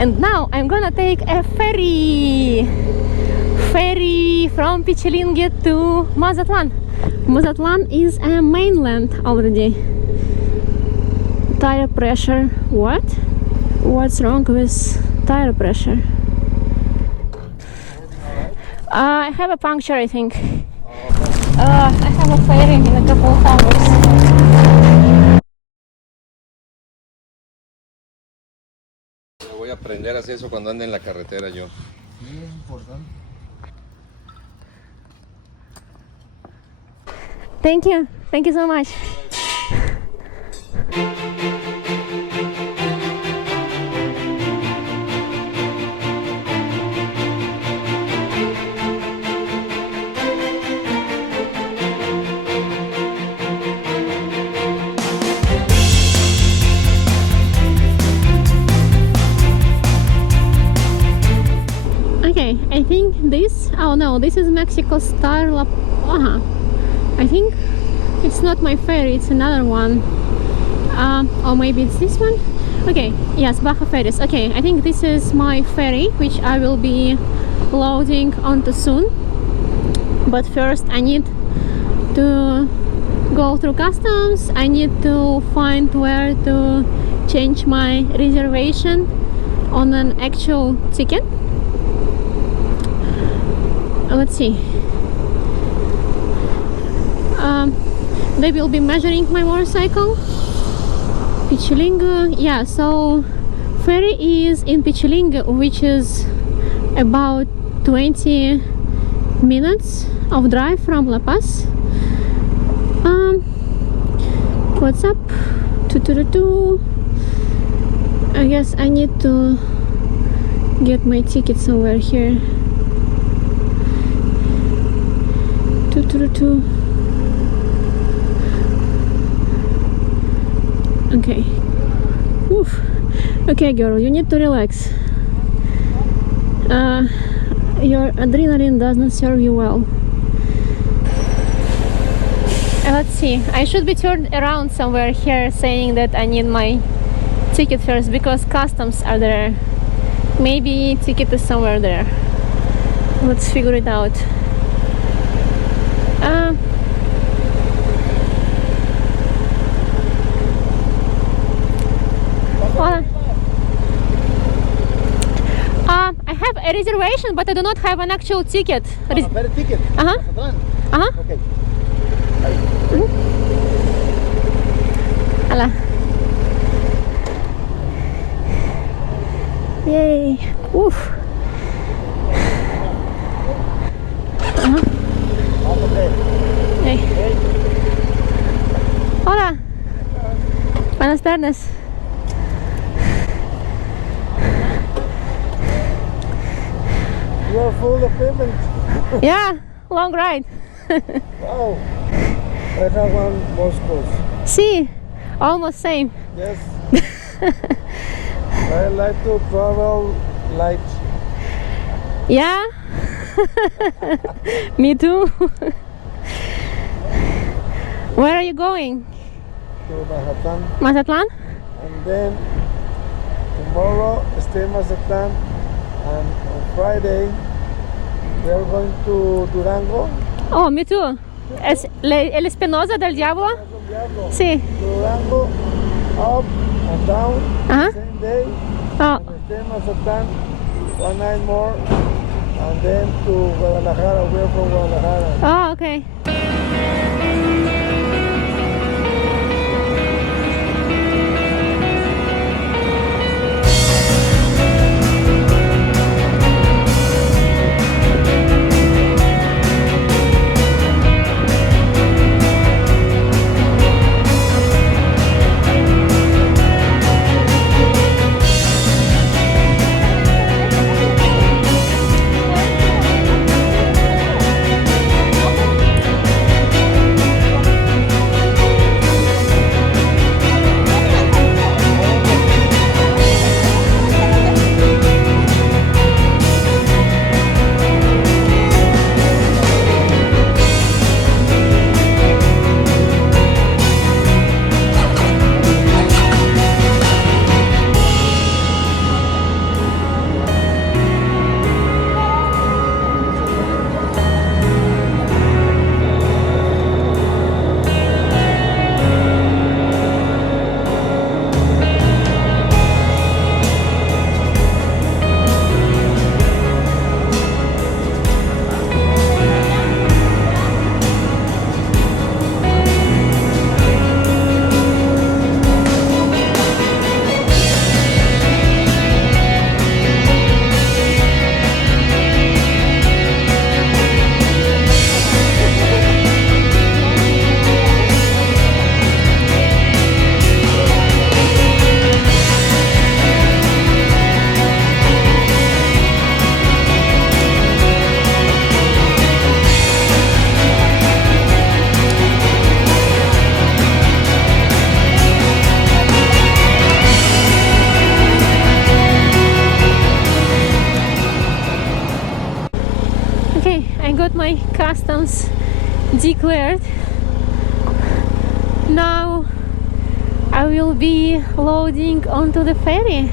And now I'm gonna take a ferry from Pichilingue to Mazatlan. Mazatlan is a mainland already. Tire pressure. What? What's wrong with tire pressure? I have a puncture, I think. I have a ferry in a couple of hours. Voy a aprender a hacer eso cuando ande en la carretera yo. Sí, es importante. Thank you. Thank you so much. Okay, I think this, oh no, this is Mexico Star La Baja. I think it's not my ferry, it's another one. Or maybe it's this one? Okay, yes, Baja ferries. Okay, I think this is my ferry, which I will be loading onto soon. But first I need to go through customs. I need to find where to change my reservation on an actual ticket. Let's see. They will be measuring my motorcycle. Pichilingue, yeah, so ferry is in Pichilingue, which is about 20 minutes of drive from La Paz. What's up? I guess I need to get my ticket somewhere here. Okay. Oof. Okay, girl, you need to relax. Your adrenaline does not serve you well. Let's see. I should be turned around somewhere here, saying that I need my ticket first because customs are there. Maybe ticket is somewhere there. Let's figure it out. I have a reservation, but I do not have an actual ticket. Ferry ticket? Okay. Hola. Yay. Oof. Hey. Hola. Buenas tardes. You are full of payment. Yeah, long ride. Wow. I have one Moscow. See, almost same. Yes. I like to travel light. Yeah. Me too. Where are you going? To Mazatlan. Mazatlan? And then tomorrow stay in Mazatlan. And on Friday we are going to Durango. Oh, me too. El Espinosa del Diablo? Sí. Durango, up and down, same day. Oh. And stay in Mazatlan one night more. And then to Guadalajara. We are from Guadalajara. Oh, okay. customs declared. Now I will be loading onto the ferry.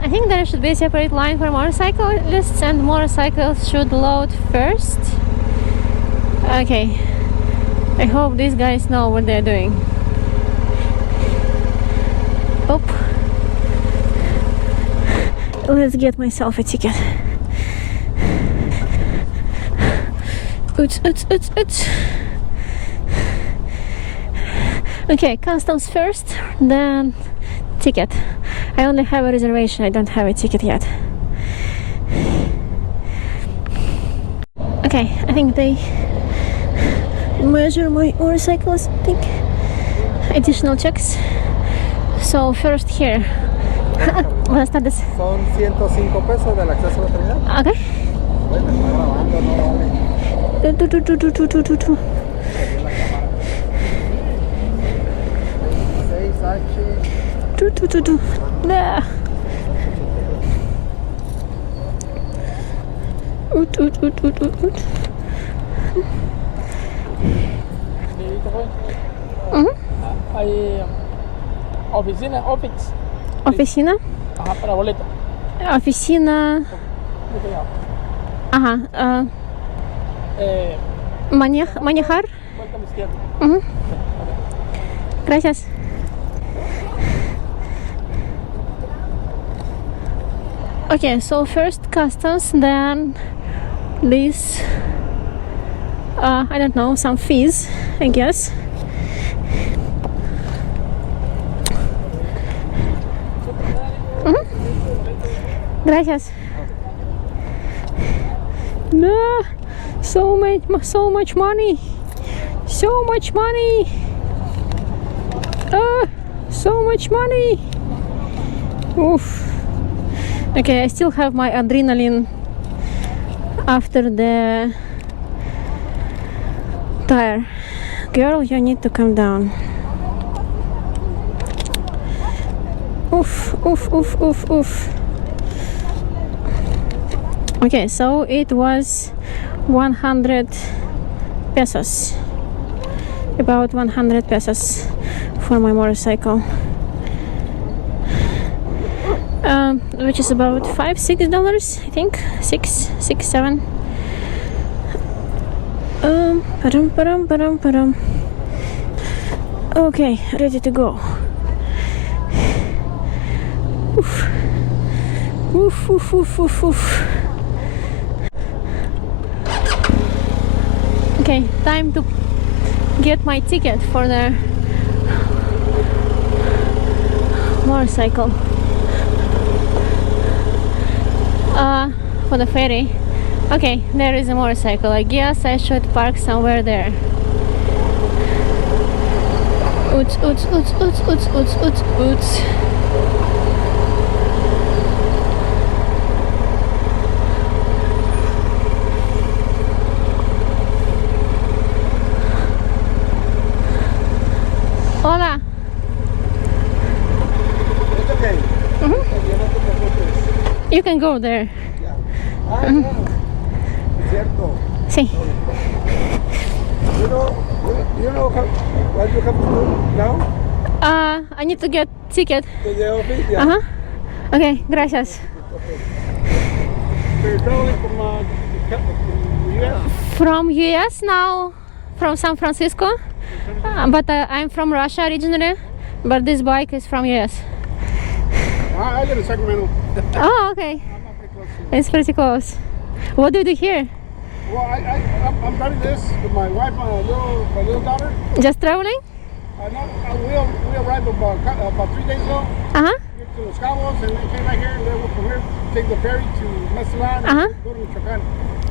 I think there should be a separate line for motorcyclists, and motorcycles should load first. Okay, I hope these guys know what they're doing. Oh, let's get myself a ticket. Oots. Okay, customs first, then ticket. I only have a reservation, I don't have a ticket yet. Okay, I think they measure my motorcycle, I think. Additional checks. So first here. Buenas tardes. Son 105 pesos del acceso a la terminal. Okay. Bueno, está grabando, no vale. 6H. Nah. Ut. Hay oficina. Oficina? Ajá, para boleto. Oficina. Ajá. Manejar. Vuelta a la izquierda. Gracias. Okay, so first customs, then this, I don't know, some fees, I guess. Gracias. No, so much money. So much money. So much money. Oof. Okay, I still have my adrenaline after the tire. Girl, you need to calm down. Oof. Okay, so it was 100 pesos. About 100 pesos for my motorcycle. Which is about $5-6, I think. $6-7. Padam. Okay, ready to go. Oof. Okay, time to get my ticket for the motorcycle. For the ferry. Okay, there is a motorcycle. I guess I should park somewhere there. Oots. Hola. It's okay. You can go there. Cierto. Sí. You know what you have to do now? I need to get ticket. To the office? Yeah. Okay, gracias. So you're traveling from US? From US now, from San Francisco. But I'm from Russia originally. But this bike is from US. I live in Sacramento. Oh, okay. It's pretty close. What do you do here? Well, I'm driving this with my wife and my little daughter. Just traveling? We arrived about 3 days ago. Here to Los Cabos, and then came back here, and then from here take the ferry to Mazatlan and go to Michoacan.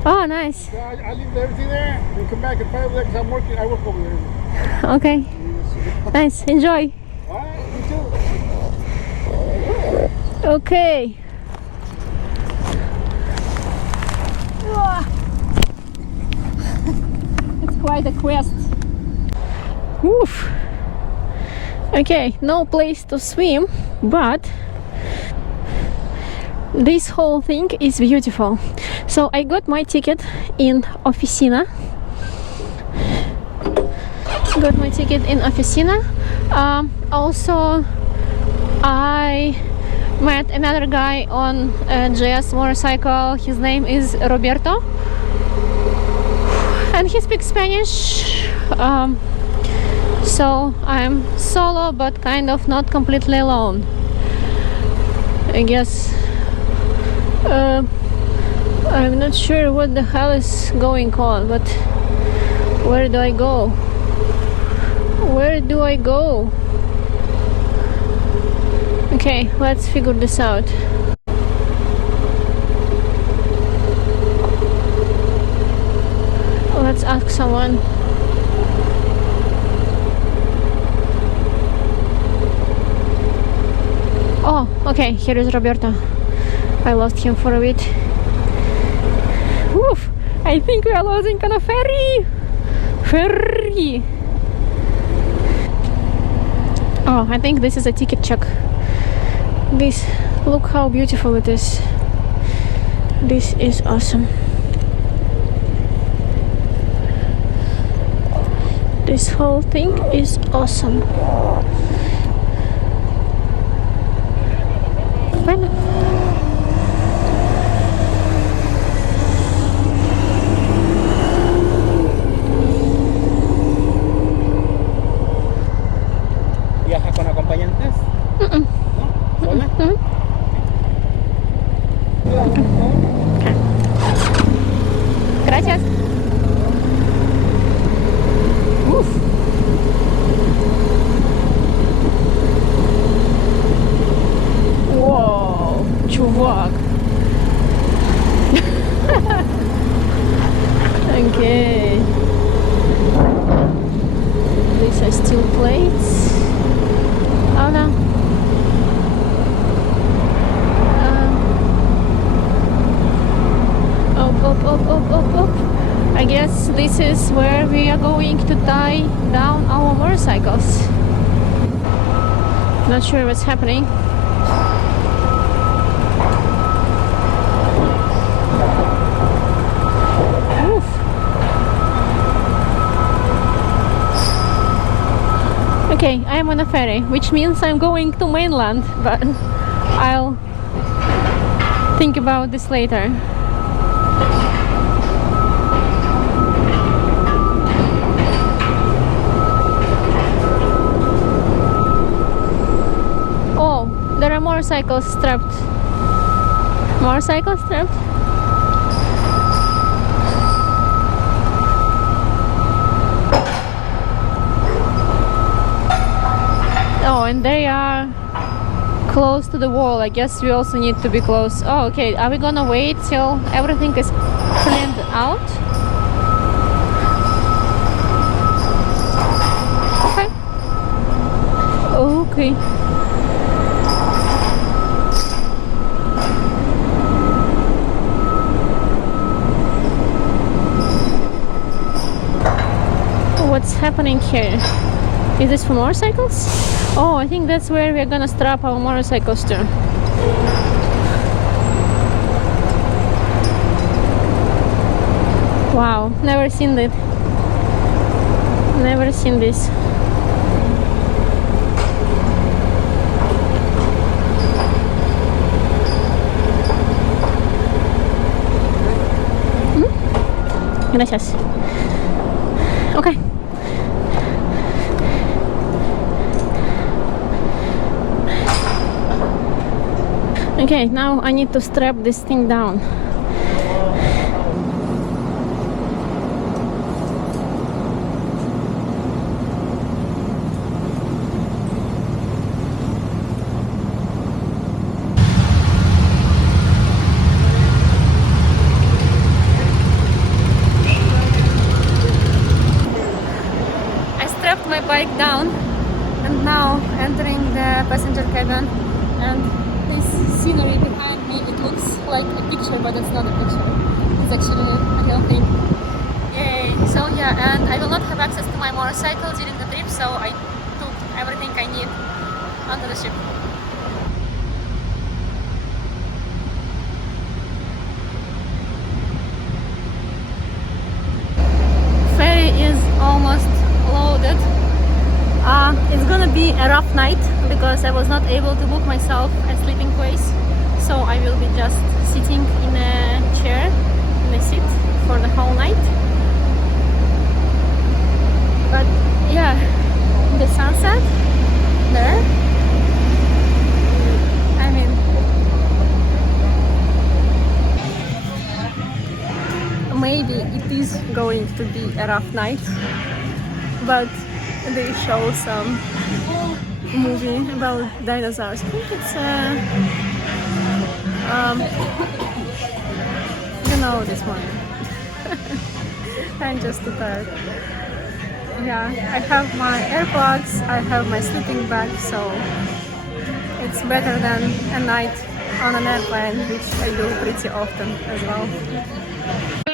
Oh, nice. So I leave everything there and come back and find over there because I work over there. Okay. Nice. Enjoy. All right, you too. Okay. It's quite a quest. Oof. Okay, no place to swim, but This whole thing is beautiful. So I got my ticket in Oficina. Also, I met another guy on a JS motorcycle. His name is Roberto, and he speaks Spanish. So I'm solo, but kind of not completely alone, I guess. I'm not sure what the hell is going on, but where do I go? Where do I go? Okay, let's figure this out. Let's ask someone. Oh, okay, here is Roberto. I lost him for a bit. Oof, I think we are losing on a ferry. Ferry. Oh, I think this is a ticket check. This, look how beautiful it is. This is awesome. This whole thing is awesome. Bueno. ¿Viaja con acompañantes? ¿No? ¿Sola? Gracias. Uf. Wow, чувак. Okay. These are steel plates. Oh no. Up. I guess this is where we are going to tie down our motorcycles. Not sure what's happening. Oof. Okay, I am on a ferry, which means I'm going to mainland, but I'll think about this later. Oh, there are motorcycles strapped. Motorcycles strapped? Oh, and they are close to the wall. I guess we also need to be close. Oh, okay. Are we gonna wait till everything is cleaned out? Okay. Okay. What's happening here? Is this for motorcycles? Oh, I think that's where we're gonna strap our motorcycles to. Wow, never seen that. Never seen this. Gracias. Okay. Okay, now I need to strap this thing down. I strapped my bike down and now entering the passenger cabin, and this scenery behind me, it looks like a picture, but it's not a picture. It's actually a real thing. Yay! So yeah, and I will not have access to my motorcycle during the trip, so I took everything I need onto the ship. It's gonna be a rough night because I was not able to book myself a sleeping place, so I will be just sitting in a chair, in a seat for the whole night. But yeah, the sunset there, I mean, maybe it is going to be a rough night, but they show some movie about dinosaurs. I think it's you know this one. I'm just too tired. Yeah, I have my AirPods, I have my sleeping bag, so it's better than a night on an airplane, which I do pretty often as well.